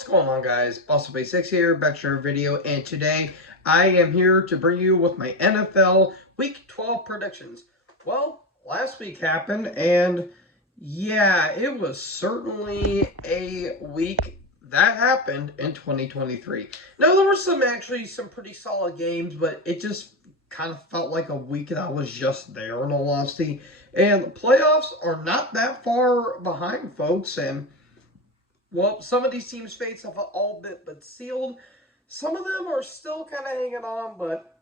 What's going on, guys? BustleBay6 here, back to your video, and today I am here to bring you with my NFL Week 12 predictions. Well, last week happened, and yeah, it was certainly a week that happened in 2023. Now, there were some pretty solid games, but it just kind of felt like a week that was just there, in all honesty. And the playoffs are not that far behind, folks, and well, some of these teams' fates have all but sealed. Some of them are still kind of hanging on, but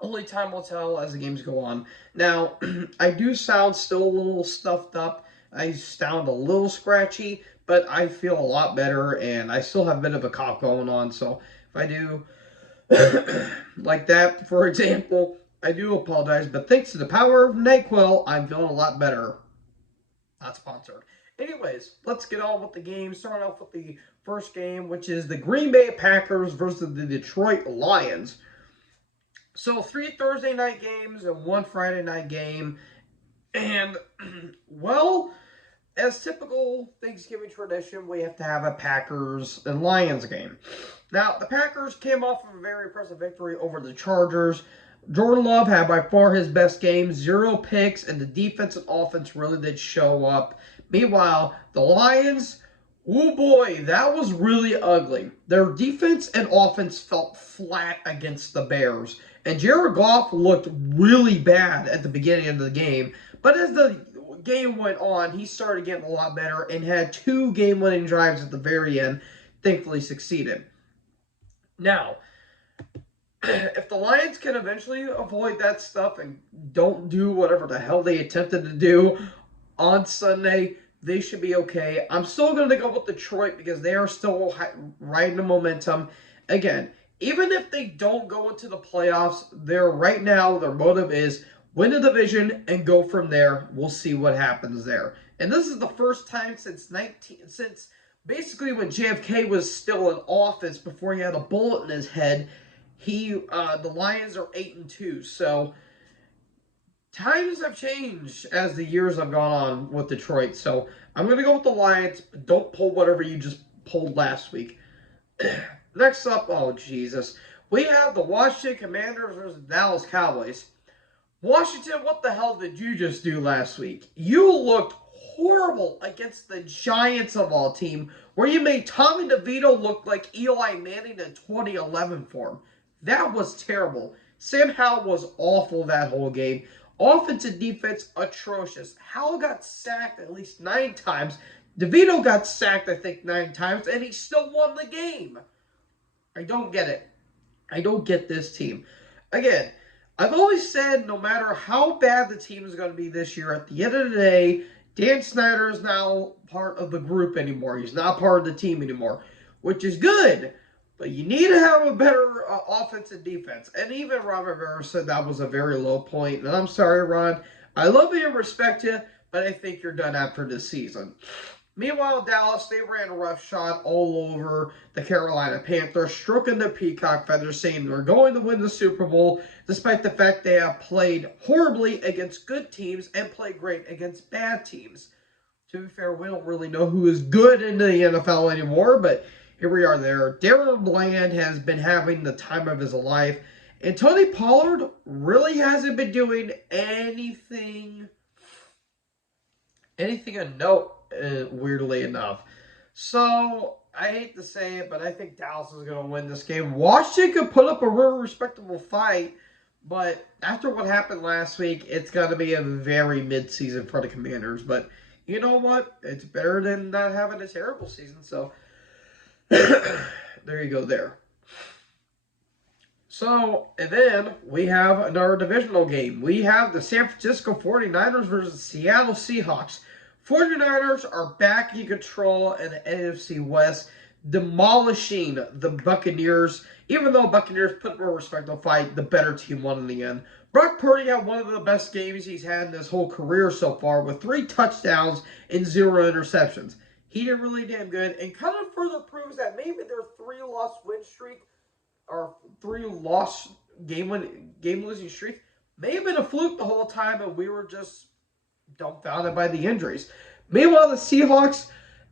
only time will tell as the games go on. Now, I do sound still a little stuffed up. I sound a little scratchy, but I feel a lot better, and I still have a bit of a cough going on. So if I do like that, for example, I do apologize. But thanks to the power of NyQuil, I'm feeling a lot better. Not sponsored. Anyways, let's get on with the game. Starting off with the first game, which is the Green Bay Packers versus the Detroit Lions. So 3 Thursday night games and 1 Friday night game. And, well, as typical Thanksgiving tradition, we have to have a Packers and Lions game. Now, the Packers came off of a very impressive victory over the Chargers. Jordan Love had by far his best game, 0 picks, and the defense and offense really did show up. Meanwhile, the Lions, oh boy, that was really ugly. Their defense and offense felt flat against the Bears. And Jared Goff looked really bad at the beginning of the game. But as the game went on, he started getting a lot better and had 2 game-winning drives at the very end. Thankfully succeeded. Now, if the Lions can eventually avoid that stuff and don't do whatever the hell they attempted to do on Sunday, they should be okay. I'm still going to go with Detroit because they are still riding the momentum. Again, even if they don't go into the playoffs, right now their motive is win the division and go from there. We'll see what happens there. And this is the first time since basically when JFK was still in office before he had a bullet in his head. The Lions are 8-2, so times have changed as the years have gone on with Detroit. So I'm going to go with the Lions. Don't pull whatever you just pulled last week. Next up, oh Jesus, we have the Washington Commanders versus Dallas Cowboys. Washington, what the hell did you just do last week? You looked horrible against the Giants of all team, where you made Tommy DeVito look like Eli Manning in 2011 form. That was terrible. Sam Howell was awful that whole game. Offense and defense, atrocious. Howell got sacked at least 9 times. DeVito got sacked, I think, 9 times, and he still won the game. I don't get it. I don't get this team. Again, I've always said no matter how bad the team is going to be this year, at the end of the day, Dan Snyder is now part of the group anymore. He's not part of the team anymore, which is good. But you need to have a better offense and defense. And even Ron Rivera said that was a very low point. And I'm sorry, Ron. I love you and respect you, but I think you're done after this season. Meanwhile, Dallas, they ran roughshod all over the Carolina Panthers, stroking the peacock feathers, saying they're going to win the Super Bowl, despite the fact they have played horribly against good teams and played great against bad teams. To be fair, we don't really know who is good in the NFL anymore, but here we are there. Darren Bland has been having the time of his life. And Tony Pollard really hasn't been doing anything of note, weirdly enough. So, I hate to say it, but I think Dallas is going to win this game. Washington could put up a real respectable fight, but after what happened last week, it's going to be a very mid-season for the Commanders. But you know what? It's better than not having a terrible season, so there you go there. So, and then we have another divisional game. We have the San Francisco 49ers versus the Seattle Seahawks. 49ers are back in control in the NFC West, demolishing the Buccaneers. Even though Buccaneers put up a respectable fight, the better team won in the end. Brock Purdy had one of the best games he's had in his whole career so far, with 3 touchdowns and 0 interceptions. He did really damn good, and kind of further proves that maybe their 3-loss win streak, or 3-loss game losing streak, may have been a fluke the whole time, and we were just dumbfounded by the injuries. Meanwhile, the Seahawks,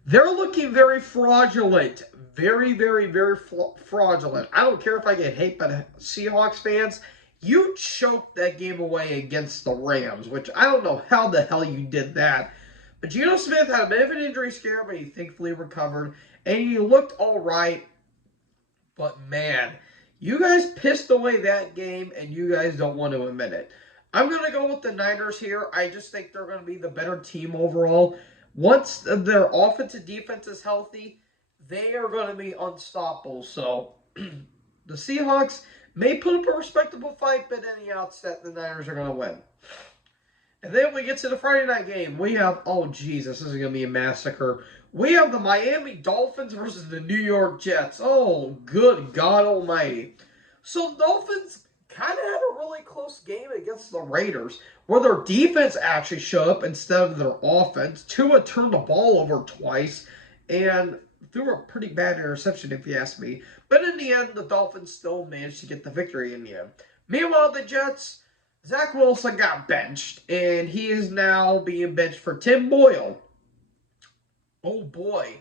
they're looking very fraudulent. Very, very, very fraudulent. I don't care if I get hate by the Seahawks fans. You choked that game away against the Rams, which I don't know how the hell you did that. But Geno Smith had a bit of an injury scare, but he thankfully recovered. And he looked all right. But man, you guys pissed away that game, and you guys don't want to admit it. I'm going to go with the Niners here. I just think they're going to be the better team overall. Once their offensive defense is healthy, they are going to be unstoppable. So the Seahawks may put up a respectable fight, but in the outset, the Niners are going to win. And then we get to the Friday night game. We have, oh Jesus, this is going to be a massacre. We have the Miami Dolphins versus the New York Jets. Oh, good God almighty. So the Dolphins kind of had a really close game against the Raiders, where their defense actually showed up instead of their offense. Tua turned the ball over twice and threw a pretty bad interception, if you ask me. But in the end, the Dolphins still managed to get the victory in the end. Meanwhile, the Jets, Zach Wilson got benched, and he is now being benched for Tim Boyle. Oh boy.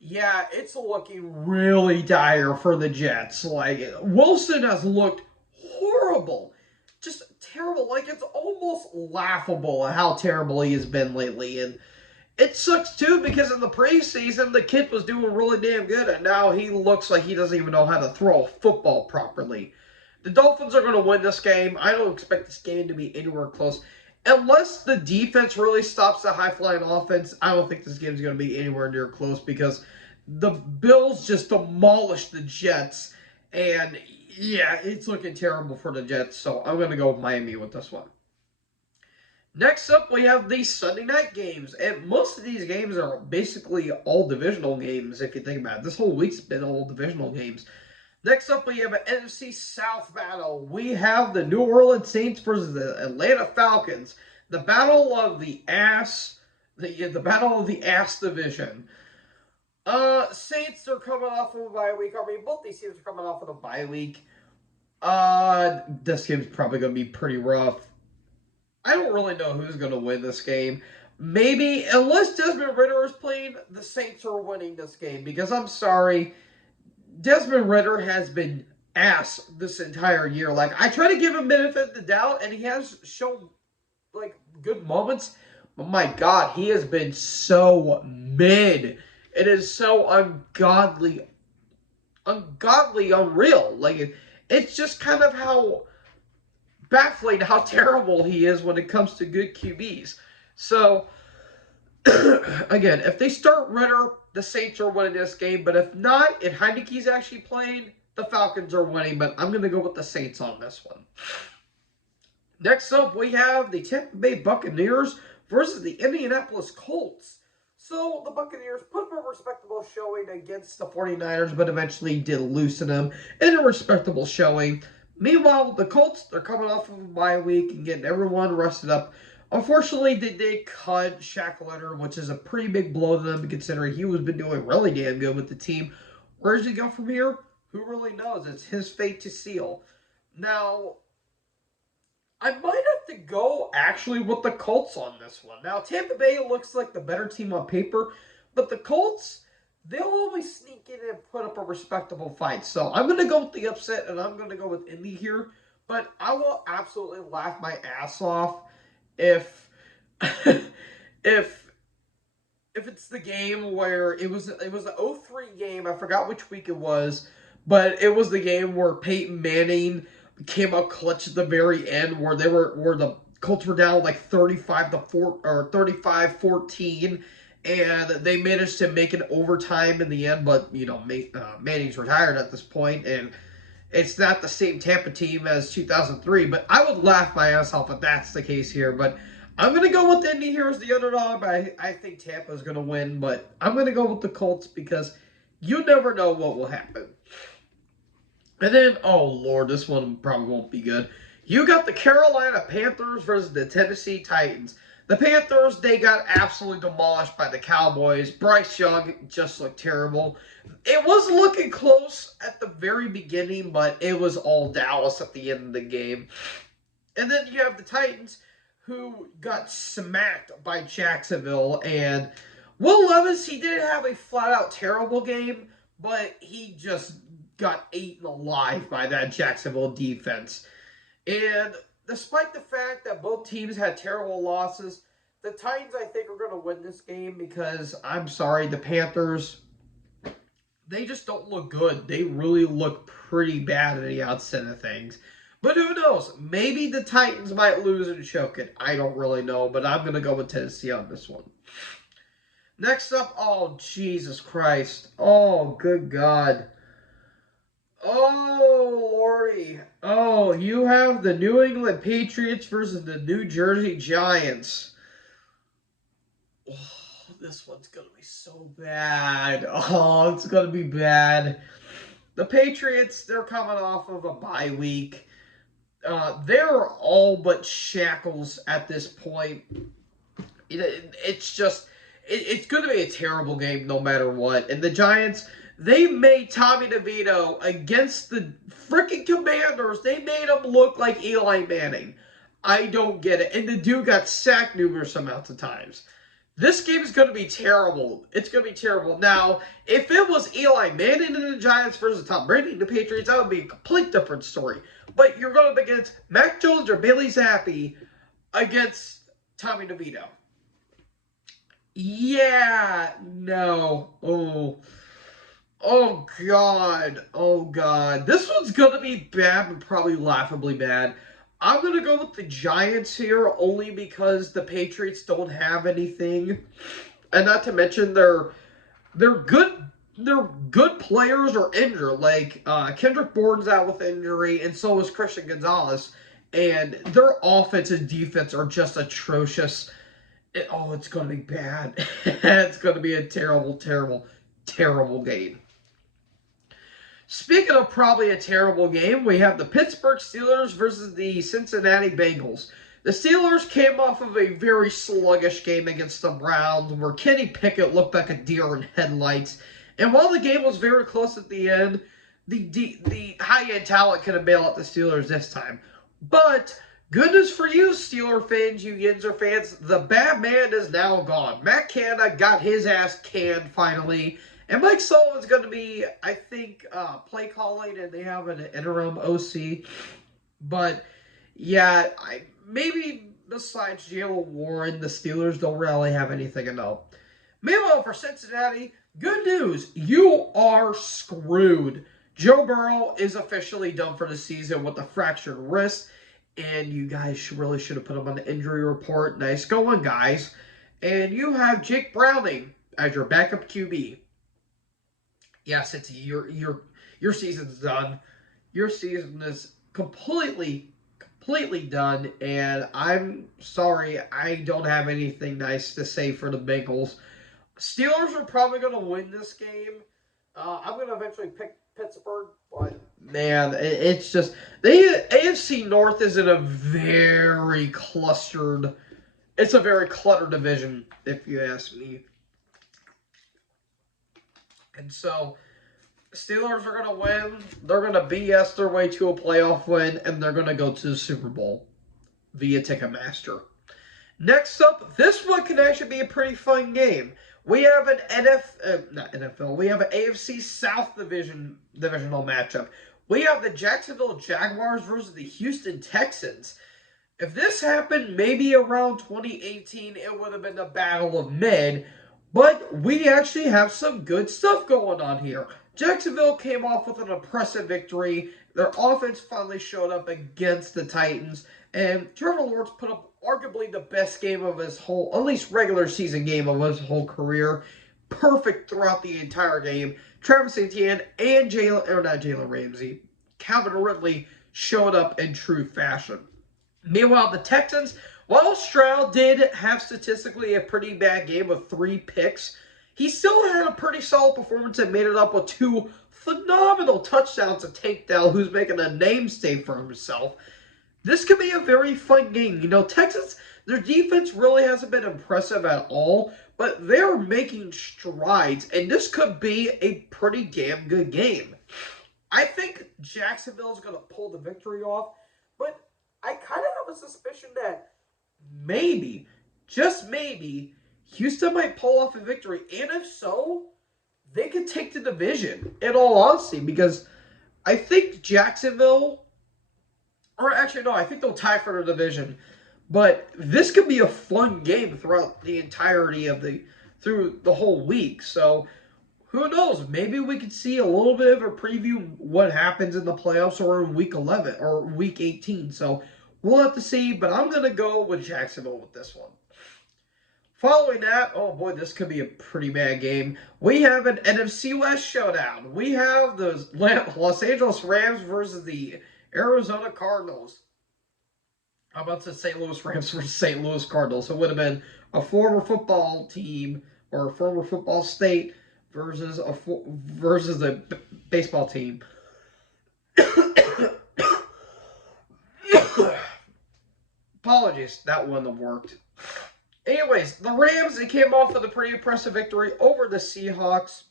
Yeah, it's looking really dire for the Jets. Like, Wilson has looked horrible. Just terrible. Like, it's almost laughable how terrible he has been lately. And it sucks, too, because in the preseason, the kid was doing really damn good, and now he looks like he doesn't even know how to throw a football properly. The Dolphins are going to win this game. I don't expect this game to be anywhere close. Unless the defense really stops the high-flying offense, I don't think this game is going to be anywhere near close because the Bills just demolished the Jets. And, yeah, it's looking terrible for the Jets. So I'm going to go with Miami with this one. Next up, we have the Sunday night games. And most of these games are basically all divisional games, if you think about it. This whole week's been all divisional games. Next up, we have an NFC South battle. We have the New Orleans Saints versus the Atlanta Falcons. The battle of the ass, the battle of the ass division. Saints are coming off of a bye week. I mean, both these teams are coming off of a bye week. This game's probably going to be pretty rough. I don't really know who's going to win this game. Maybe, unless Desmond Ridder is playing, the Saints are winning this game. Because I'm sorry, Desmond Ridder has been ass this entire year. Like, I try to give him benefit of the doubt, and he has shown, like, good moments. But my God, he has been so mid. It is so ungodly, unreal. Like, it's just kind of how baffling how terrible he is when it comes to good QBs. So, again, if they start Ridder, the Saints are winning this game. But if not, if Heineke's actually playing, the Falcons are winning. But I'm going to go with the Saints on this one. Next up, we have the Tampa Bay Buccaneers versus the Indianapolis Colts. So, the Buccaneers put up a respectable showing against the 49ers, but eventually did loosen them in a respectable showing. Meanwhile, the Colts, they're coming off of a bye week and getting everyone rested up. Unfortunately, they did cut Shaq Leonard, which is a pretty big blow to them considering he was been doing really damn good with the team. Where does he go from here? Who really knows? It's his fate to seal. Now, I might have to go actually with the Colts on this one. Now, Tampa Bay looks like the better team on paper, but the Colts, they'll always sneak in and put up a respectable fight. So I'm going to go with the upset, and I'm going to go with Indy here. But I will absolutely laugh my ass off if if it's the game where it was the 0-3 game. I forgot which week it was, but it was the game where Peyton Manning came up clutch at the very end, where the Colts were down like 35-4 or 35-14. And they managed to make it overtime in the end, but, you know, Manning's retired at this point, and it's not the same Tampa team as 2003, but I would laugh my ass off if that's the case here. But I'm going to go with Indy here as the underdog. I think Tampa is going to win, but I'm going to go with the Colts because you never know what will happen. And then, oh, Lord, this one probably won't be good. You got the Carolina Panthers versus the Tennessee Titans. The Panthers, they got absolutely demolished by the Cowboys. Bryce Young just looked terrible. It was looking close at the very beginning, but it was all Dallas at the end of the game. And then you have the Titans, who got smacked by Jacksonville. And Will Levis, he didn't have a flat-out terrible game, but he just got eaten alive by that Jacksonville defense. And despite the fact that both teams had terrible losses, the Titans, I think, are going to win this game because, I'm sorry, the Panthers, they just don't look good. They really look pretty bad at the outset of things. But who knows? Maybe the Titans might lose and choke it. I don't really know, but I'm going to go with Tennessee on this one. Next up, oh, Jesus Christ. Oh, good God. Oh, Lordy. Oh, you have the New England Patriots versus the New Jersey Giants. Oh, this one's going to be so bad. Oh, it's going to be bad. The Patriots, they're coming off of a bye week. They're all but shackles at this point. It's just, it's going to be a terrible game no matter what. And the Giants, they made Tommy DeVito against the freaking Commanders. They made him look like Eli Manning. I don't get it. And the dude got sacked numerous amounts of times. This game is going to be terrible. It's going to be terrible. Now, if it was Eli Manning and the Giants versus Tom Brady and the Patriots, that would be a complete different story. But you're going up against Mac Jones or Bailey Zappi against Tommy DeVito. Yeah, no. Oh, God. Oh, God. This one's going to be bad, but probably laughably bad. I'm going to go with the Giants here only because the Patriots don't have anything. And not to mention they're good players are injured. Like Kendrick Bourne's out with injury, and so is Christian Gonzalez. And their offense and defense are just atrocious. It's going to be bad. It's going to be a terrible, terrible, terrible game. Speaking of probably a terrible game, we have the Pittsburgh Steelers versus the Cincinnati Bengals. The Steelers came off of a very sluggish game against the Browns where Kenny Pickett looked like a deer in headlights. And while the game was very close at the end, the high-end talent could have bailed out the Steelers this time. But good news for you, Steeler fans, you Yinzer fans, the bad man is now gone. Matt Canada got his ass canned finally. And Mike Sullivan's going to be, I think, play calling, and they have an interim OC. But, yeah, maybe besides Jaylen Warren, the Steelers don't really have anything to know. Meanwhile, for Cincinnati, good news. You are screwed. Joe Burrow is officially done for the season with a fractured wrist. And you guys really should have put him on the injury report. Nice going, guys. And you have Jake Browning as your backup QB. Yes, it's your season's done. Your season is completely done, and I'm sorry, I don't have anything nice to say for the Bengals. Steelers are probably going to win this game. I'm going to eventually pick Pittsburgh, but man, it's just the AFC North is in a very cluttered. It's a very cluttered division, if you ask me. And so, Steelers are going to win. They're going to BS their way to a playoff win, and they're going to go to the Super Bowl via Ticketmaster. Next up, this one can actually be a pretty fun game. We have an we have an AFC South divisional matchup. We have the Jacksonville Jaguars versus the Houston Texans. If this happened maybe around 2018, it would have been the Battle of Mid. But we actually have some good stuff going on here. Jacksonville came off with an impressive victory. Their offense finally showed up against the Titans. And Trevor Lawrence put up arguably the best game of his whole, at least regular season game of his whole career. Perfect throughout the entire game. Travis Etienne and Calvin Ridley showed up in true fashion. Meanwhile, the Texans, while Stroud did have statistically a pretty bad game with 3 picks, he still had a pretty solid performance and made it up with 2 phenomenal touchdowns to Tank Dell, who's making a namesake for himself. This could be a very fun game. You know, Texans, their defense really hasn't been impressive at all, but they're making strides, and this could be a pretty damn good game. I think Jacksonville's going to pull the victory off, but I kind of have a suspicion that maybe, just maybe, Houston might pull off a victory. And if so, they could take the division, in all honesty, because I think Jacksonville, or actually, no, I think they'll tie for the division. But this could be a fun game throughout the entirety of through the whole week. So who knows? Maybe we could see a little bit of a preview what happens in the playoffs or in week 11 or week 18. So we'll have to see, but I'm going to go with Jacksonville with this one. Following that, oh boy, this could be a pretty bad game. We have an NFC West showdown. We have the Los Angeles Rams versus the Arizona Cardinals. I'm about to say St. Louis Rams versus St. Louis Cardinals. It would have been a former football team or a former football state versus the baseball team. Apologies, that wouldn't have worked. Anyways, the Rams, they came off with a pretty impressive victory over the Seahawks.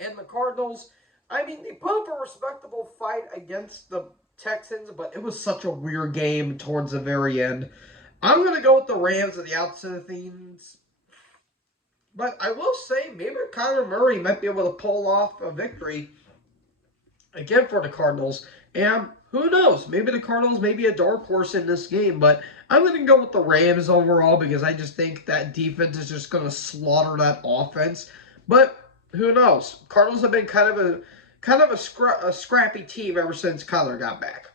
And the Cardinals, I mean, they put up a respectable fight against the Texans, but it was such a weird game towards the very end. I'm going to go with the Rams at the outset of things. But I will say, maybe Kyler Murray might be able to pull off a victory again for the Cardinals. And who knows? Maybe the Cardinals may be a dark horse in this game. But I'm going to go with the Rams overall because I just think that defense is just going to slaughter that offense. But who knows? Cardinals have been kind of a scrappy team ever since Kyler got back.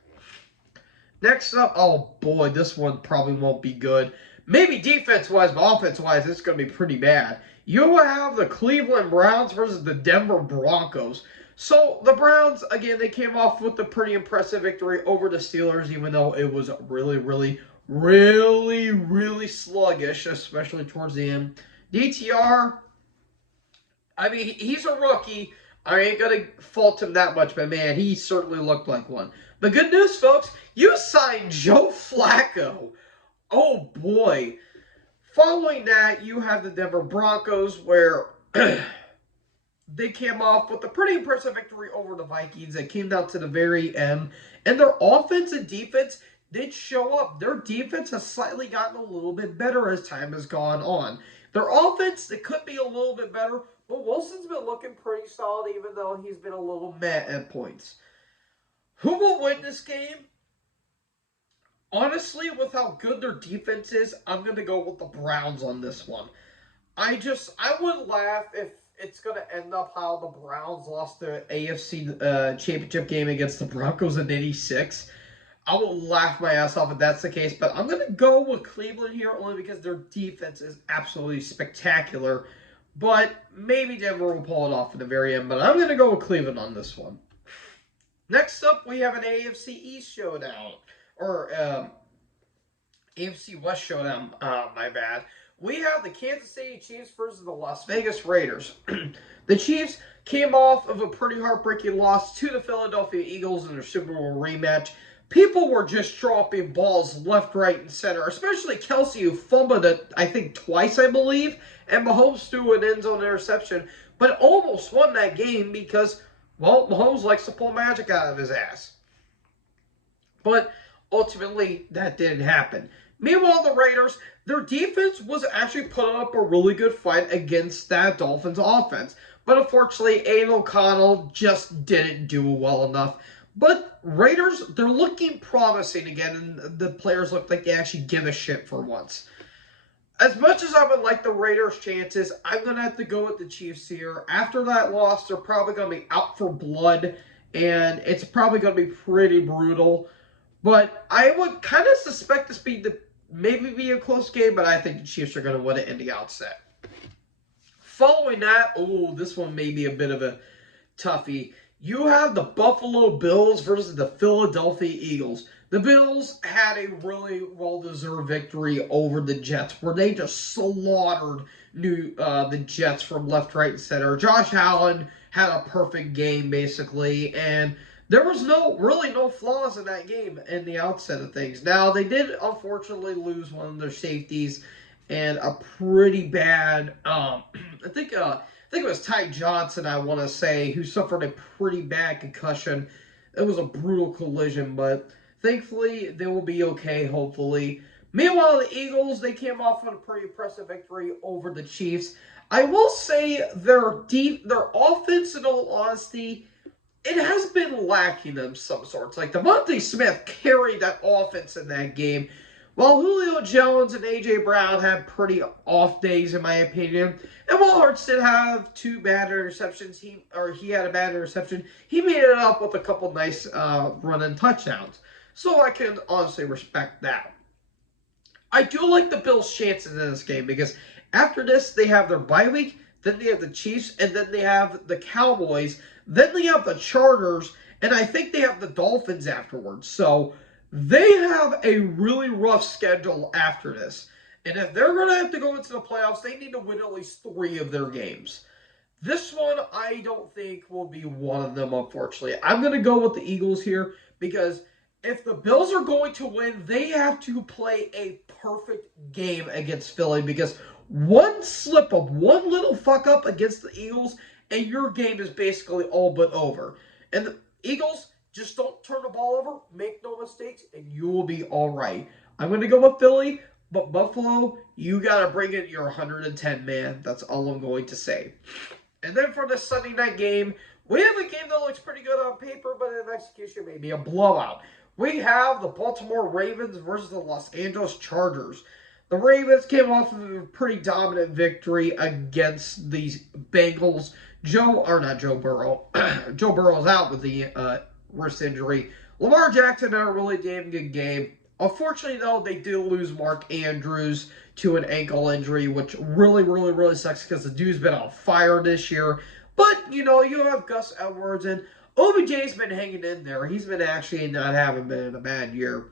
Next up, oh boy, this one probably won't be good. Maybe defense-wise, but offense-wise, it's going to be pretty bad. You have the Cleveland Browns versus the Denver Broncos. So, the Browns, again, they came off with a pretty impressive victory over the Steelers, even though it was really sluggish, especially towards the end. DTR, I mean, he's a rookie. I ain't going to fault him that much, but man, he certainly looked like one. But good news, folks, you signed Joe Flacco. Oh, boy. Following that, you have the Denver Broncos, where they came off with a pretty impressive victory over the Vikings. It came down to the very end. And their offense and defense did show up. Their defense has slightly gotten a little bit better as time has gone on. Their offense, it could be a little bit better, but Wilson's been looking pretty solid, even though he's been a little meh at points. Who will win this game? Honestly, with how good their defense is, I'm going to go with the Browns on this one. I would laugh if it's going to end up how the Browns lost the AFC championship game against the Broncos in '86. I will laugh my ass off if that's the case, but I'm going to go with Cleveland here only because their defense is absolutely spectacular. But maybe Denver will pull it off at the very end, but I'm going to go with Cleveland on this one. Next up, we have an AFC East showdown. Or AFC West showdown, my bad. We have the Kansas City Chiefs versus the Las Vegas Raiders. The Chiefs came off of a pretty heartbreaking loss to the Philadelphia Eagles in their Super Bowl rematch. People were just dropping balls left, right, and center, especially Kelsey, who fumbled it, I think, twice, I believe, and Mahomes threw an end zone interception, but almost won that game because, well, Mahomes likes to pull magic out of his ass. But ultimately, that didn't happen. Meanwhile, the Raiders, their defense was actually putting up a really good fight against that Dolphins offense. But unfortunately, Aiden O'Connell just didn't do well enough. But Raiders, they're looking promising again, and the players look like they actually give a shit for once. As much as I would like the Raiders' chances, I'm going to have to go with the Chiefs here. After that loss, they're probably going to be out for blood, and it's probably going to be pretty brutal. But I would kind of suspect this maybe be a close game, but I think the Chiefs are going to win it in the outset. Following that, this one may be a bit of a toughie. You have the Buffalo Bills versus the Philadelphia Eagles. The Bills had a really well-deserved victory over the Jets, where they just slaughtered the Jets from left, right, and center. Josh Allen had a perfect game, basically, and there was really no flaws in that game in the outset of things. Now, they did unfortunately lose one of their safeties and a pretty bad, I think it was Ty Johnson, I want to say, who suffered a pretty bad concussion. It was a brutal collision, but thankfully they will be okay, hopefully. Meanwhile, the Eagles, they came off on a pretty impressive victory over the Chiefs. I will say their offense, in all honesty, it has been lacking of some sorts. Like Devontae Smith carried that offense in that game, while Julio Jones and AJ Brown had pretty off days, in my opinion. And while Hurts did have two bad interceptions, he had a bad interception. He made it up with a couple nice running touchdowns. So I can honestly respect that. I do like the Bills' chances in this game because after this, they have their bye week, then they have the Chiefs, and then they have the Cowboys, then they have the Chargers, and I think they have the Dolphins afterwards. So they have a really rough schedule after this. And if they're going to have to go into the playoffs, they need to win at least 3 of their games. This one, I don't think will be one of them, unfortunately. I'm going to go with the Eagles here because if the Bills are going to win, they have to play a perfect game against Philly because one slip up, one little fuck up against the Eagles, and your game is basically all but over. And the Eagles, just don't turn the ball over, make no mistakes, and you will be all right. I'm going to go with Philly, but Buffalo, you got to bring it your 110, man. That's all I'm going to say. And then for the Sunday night game, we have a game that looks pretty good on paper, but in execution may be a blowout. We have the Baltimore Ravens versus the Los Angeles Chargers. The Ravens came off of a pretty dominant victory against these Bengals. Joe Burrow. Joe Burrow's out with the wrist injury. Lamar Jackson had a really damn good game. Unfortunately, though, they did lose Mark Andrews to an ankle injury, which really, really, really sucks because the dude's been on fire this year. But, you have Gus Edwards, and OBJ's been hanging in there. He's been actually not having been in a bad year.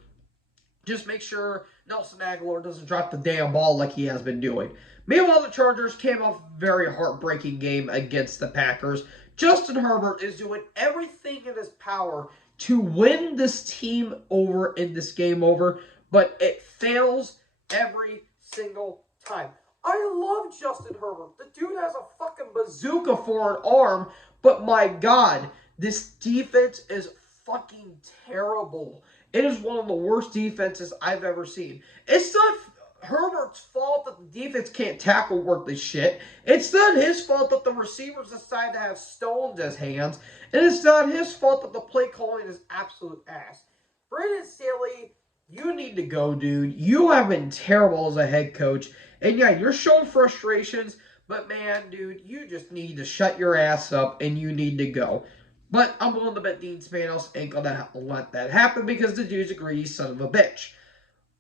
Just make sure Nelson Aguilar doesn't drop the damn ball like he has been doing. Meanwhile, the Chargers came off a very heartbreaking game against the Packers. Justin Herbert is doing everything in his power to win this team over in this game over, but it fails every single time. I love Justin Herbert. The dude has a fucking bazooka for an arm, but my God, this defense is fucking terrible. It is one of the worst defenses I've ever seen. It's not Herbert's fault that the defense can't tackle worth this shit. It's not his fault that the receivers decide to have stones as hands. And it's not his fault that the play calling is absolute ass. Brandon Staley, you need to go, dude. You have been terrible as a head coach. And yeah, you're showing frustrations, but man, dude, you just need to shut your ass up and you need to go. But I'm willing to bet Dean Spanos ain't gonna let that happen because the dude's a greedy son of a bitch.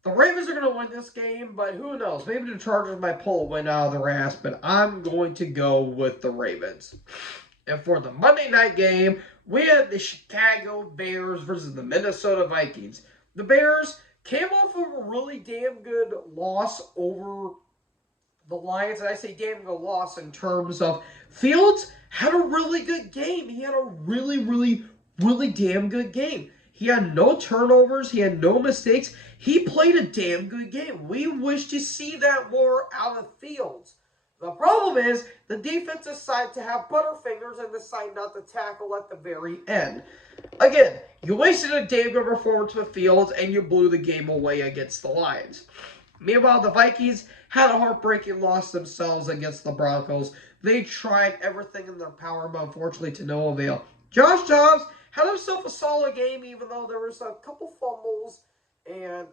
The Ravens are going to win this game, but who knows? Maybe the Chargers might pull a win out of their ass, but I'm going to go with the Ravens. And for the Monday night game, we have the Chicago Bears versus the Minnesota Vikings. The Bears came off of a really damn good loss over the Lions, and I say damn good loss in terms of Fields had a really good game. He had a really, really, really damn good game. He had no turnovers. He had no mistakes. He played a damn good game. We wish to see that more out of Fields. The problem is the defense decided to have butterfingers and decide not to tackle at the very end. Again, you wasted a damn good performance with Fields and you blew the game away against the Lions. Meanwhile, the Vikings had a heartbreaking loss themselves against the Broncos. They tried everything in their power, but unfortunately to no avail. Josh Jacobs had himself a solid game, even though there was a couple fumbles and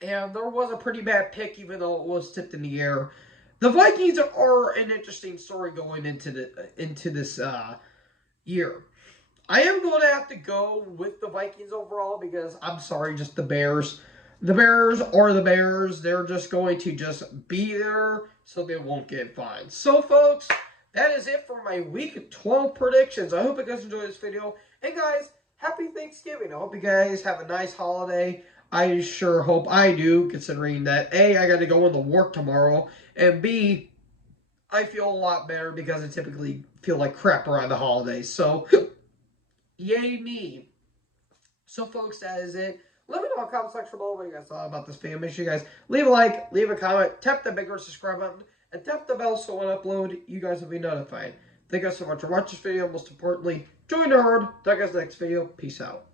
there was a pretty bad pick, even though it was tipped in the air. The Vikings are an interesting story going into this year. I am going to have to go with the Vikings overall because I'm sorry, just the Bears. The Bears are the Bears. They're just going to just be there so they won't get fined. So, folks, that is it for my Week 12 predictions. I hope you guys enjoyed this video. And, guys, happy Thanksgiving. I hope you guys have a nice holiday. I sure hope I do, considering that, A, I got to go into work tomorrow, and B, I feel a lot better because I typically feel like crap around the holidays. So, yay me. So, folks, that is it. Let me know in the comment section below what you guys thought about this video. Make sure you guys leave a like, leave a comment, tap the big red subscribe button, and tap the bell so when I upload, you guys will be notified. Thank you guys so much for watching this video. Most importantly, join the herd. Talk guys next video. Peace out.